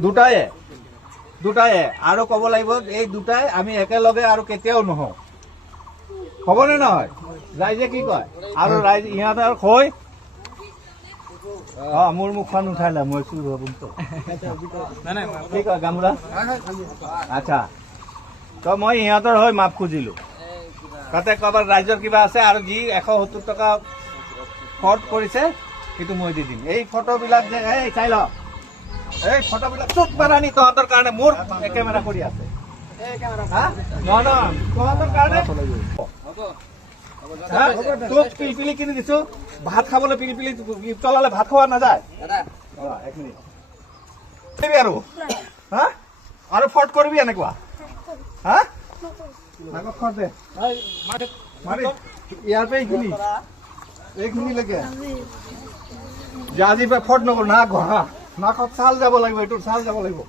দুটাই আৰু ক'ব লাগিব এই দুটাই আমি একেলগে আৰু কেতিয়াও নহওঁ হ'বনে নহয় ৰাইজে কি কয় আৰু ৰাইজ ইহঁতৰ হৈ মোৰ মুখখন উঠাইলে মই চুৰ হব কি কয় গামোৰা আচ্ছা তো মই ইহঁতৰ হৈ মাপ খুজিলো তাতে ক'ৰবাত ৰাইজৰ কিবা আছে আৰু যি 170 টকা খৰচ কৰিছে সেইটো মই দি দিম এই ফটোবিলাক যে এই চাই ল এই ফটোবিলাক চুট মাৰানি তহঁতৰ কাৰণে মোৰ কেমেৰা কৰি আছে তহঁতৰ কাৰণে তোক পিলপিলি কিনি দিছো ভাত খাবলৈ পিলপিলি চলালে ভাত খোৱা নাযায় এক মিনিট আৰু আৰু ফট কৰিবি এনেকুৱা ইয়াৰ পৰা এইখিনিলৈকে আজি ফট নকৰো না ঘহা নাকত চাল যাব লাগিব এইটো চাল যাব লাগিব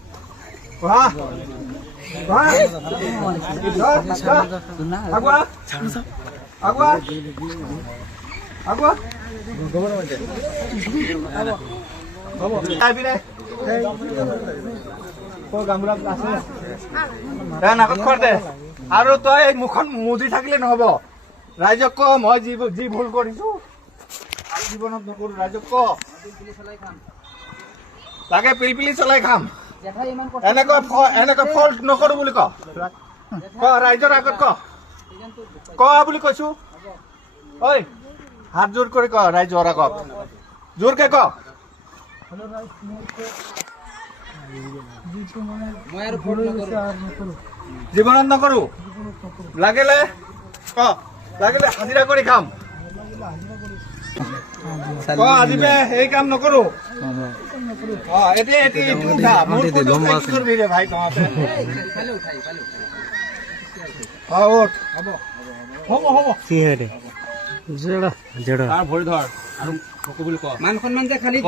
আৰু তই মুখখন মুদি থাকিলে নহব ৰাইজক ক মই যি ভুল কৰিছো আৰু জীৱনত নকৰো ৰাইজক ক লাগে পিলপিলি চলাই খাম এনেকৈ ফল্ট নকৰো বুলি ক ৰাইজৰ আগত ক বুলি কৈছো ঐ হাত জোৰ কৰি ক ৰাইজৰ আগত জোৰকে ক জীৱনত নকৰো লাগিলে হাজিৰা কৰি খাম আজি এই কাম নকৰো ভাই ভৰি ধৰ আৰু মান সন্মান যে খালি